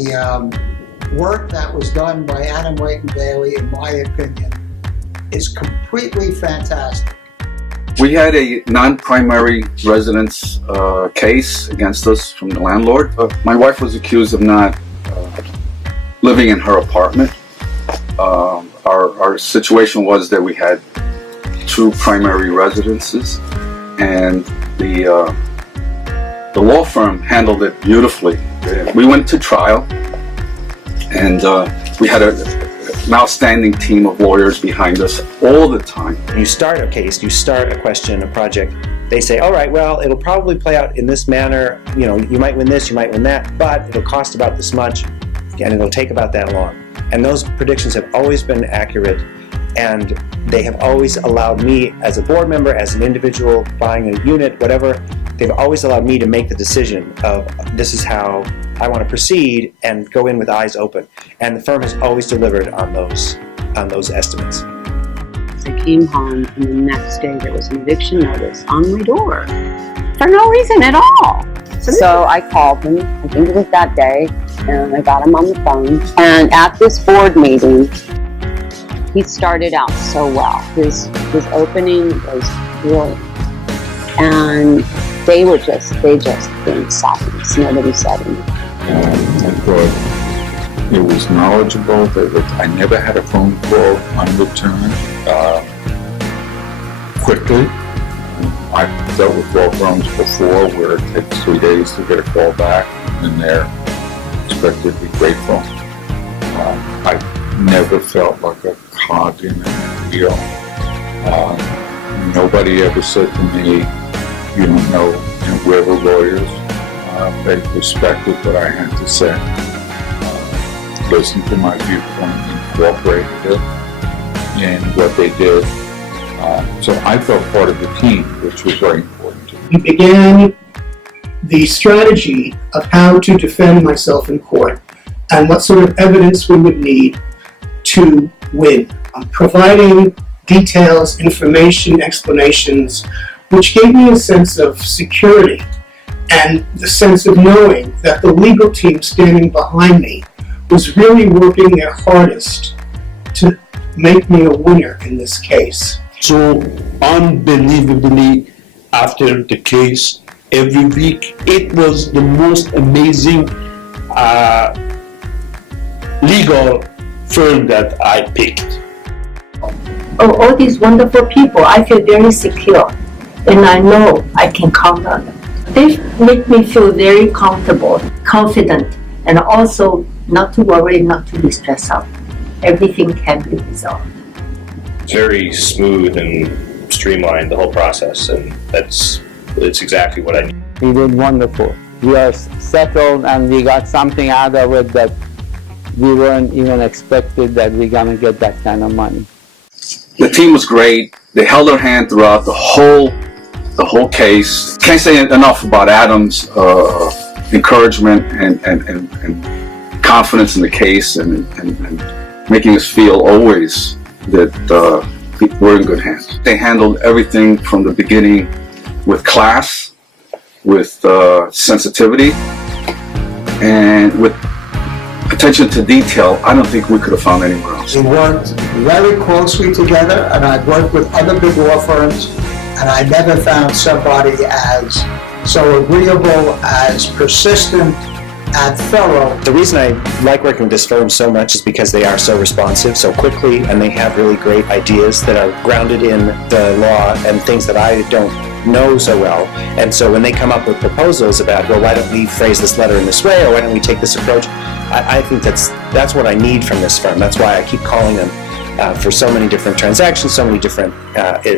The work that was done by Adam White and Bailey, in my opinion, is completely fantastic. We had a non-primary residence case against us from the landlord. My wife was accused of not living in her apartment. Our situation was that we had two primary residences, and the law firm handled it beautifully. We went to trial, and we had an outstanding team of lawyers behind us all the time. You start a case, you start a question, a project, they say, all right, well, it'll probably play out in this manner, you know, you might win this, you might win that, but it'll cost about this much, and it'll take about that long. And those predictions have always been accurate, and they have always allowed me, as a board member, as an individual buying a unit, whatever, they've always allowed me to make the decision of this is how I want to proceed and go in with eyes open. And the firm has always delivered on those estimates. I came home, and the next day there was an eviction notice on my door for no reason at all. So I called him, I think it was that day, and I got him on the phone. And at this board meeting, he started out so well. His opening was brilliant. And they just in silence. Nobody said anything. I thought it was knowledgeable. I never had a phone call unreturned quickly. I've dealt with law firms before where it takes 3 days to get a call back, and they're expected to be grateful. I never felt like a cog in a wheel. Nobody ever said to me, you don't know, we're the lawyers. They respected what I had to say, listened to my viewpoint, incorporated it in what they did. So I felt part of the team, which was very important to me. We began the strategy of how to defend myself in court and what sort of evidence we would need to win. Providing details, information, explanations, which gave me a sense of security and the sense of knowing that the legal team standing behind me was really working their hardest to make me a winner in this case. So unbelievably, after the case, every week, it was the most amazing legal firm that I picked. All these wonderful people, I feel very secure, and I know I can count on them. They make me feel very comfortable, confident, and also not to worry, not to be stressed out. Everything can be resolved. Very smooth and streamlined, the whole process, and it's exactly what I need. We did wonderful. We are settled, and we got something out of it that we weren't even expected that we're gonna get that kind of money. The team was great. They held our hand throughout the whole case. Can't say enough about Adam's encouragement and confidence in the case, and making us feel always that we're in good hands. They handled everything from the beginning with class, with sensitivity, and with attention to detail. I don't think we could have found anywhere else. We worked very closely together, and I've worked with other big law firms, and I never found somebody as so agreeable, as persistent, and thorough. The reason I like working with this firm so much is because they are so responsive so quickly, and they have really great ideas that are grounded in the law and things that I don't know so well. And so when they come up with proposals about, well, why don't we phrase this letter in this way, or why don't we take this approach, I think that's what I need from this firm. That's why I keep calling them for so many different transactions, so many different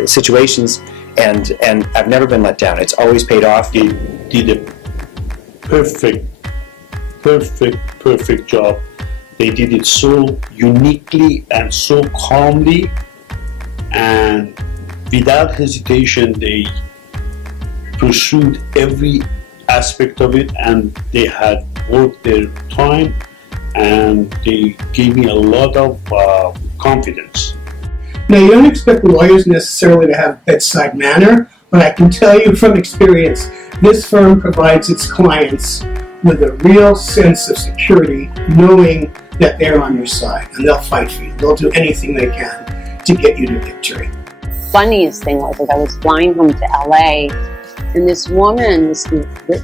situations, and I've never been let down. It's always paid off. They did a perfect job. They did it so uniquely and so calmly, and without hesitation they pursued every aspect of it, and they had worth their time, and they gave me a lot of confidence. Now, you don't expect lawyers necessarily to have bedside manner, but I can tell you from experience, this firm provides its clients with a real sense of security, knowing that they're on your side and they'll fight for you. They'll do anything they can to get you to victory. Funniest thing was I was flying home to LA, and this woman,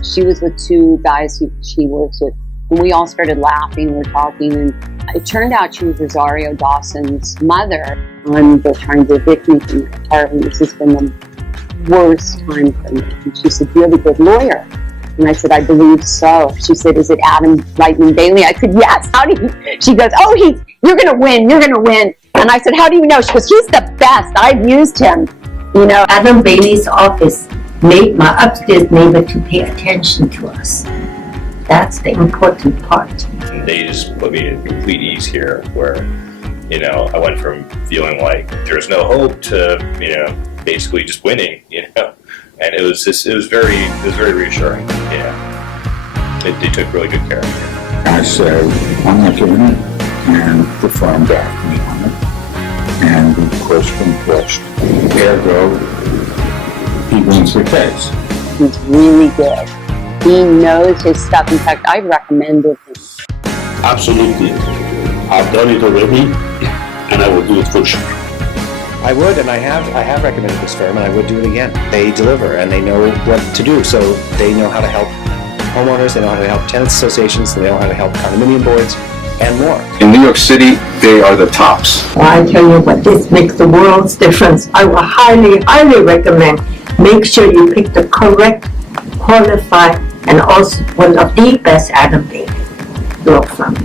she was with two guys who she works with, and we all started laughing, we were talking, and it turned out she was Rosario Dawson's mother. And they're trying to evict me from my apartment. This has been the worst time for me. And she said, "Do you have a good lawyer?" And I said, "I believe so." She said, "Is it Adam Leitman Bailey?" I said, "Yes." How do you? She goes, "Oh, you're going to win. You're going to win." And I said, "How do you know?" She goes, "He's the best. I've used him." You know, Adam Bailey's office made my upstairs neighbor to pay attention to us. That's the important part. They just put me at complete ease here, where, you know, I went from feeling like there's no hope to, you know, basically just winning, you know, and it was very reassuring. Yeah, they took really good care of me. I said, I'm not doing it, and the firm backed me on it, and we pushed and pushed. Ergo, he wins the case. He's really good. He knows his stuff. In fact, I've recommended him. Absolutely. I've done it already, and I will do it for sure. I would, and I have recommended this firm, and I would do it again. They deliver, and they know what to do, so they know how to help homeowners, they know how to help tenants associations, they know how to help condominium boards, and more. In New York City, they are the tops. Well, I tell you what, this makes the world's difference. I will highly, highly recommend. Make sure you pick the correct, qualified, and also one of the best Adam Bailey law firm.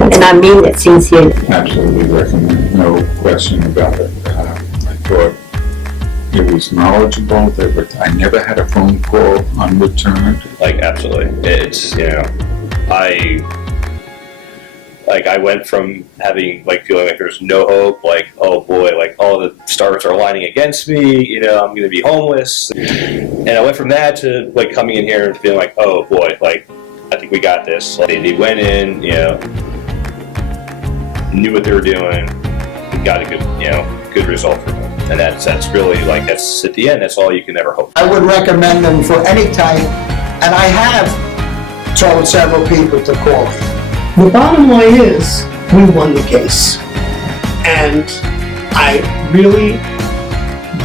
And I mean it sincerely. Absolutely recommend, no question about it. I thought it was knowledgeable. I never had a phone call unreturned. Like, absolutely. It's, you know, I went from having, like, feeling like there's no hope, like, oh boy, like, all the stars are aligning against me, you know, I'm going to be homeless. And I went from that to, like, coming in here and feeling like, oh boy, like, I think we got this. Like, they went in, you know, knew what they were doing, got a good, you know, good result for them. And that's really, like, that's, at the end, that's all you can ever hope for. I would recommend them for any type, and I have told several people to call me. The bottom line is, we won the case. And I really,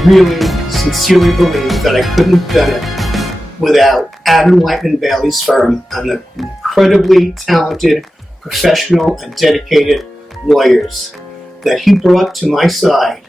really sincerely believe that I couldn't have done it without Adam Leitman Bailey's firm and the incredibly talented, professional, and dedicated lawyers that he brought to my side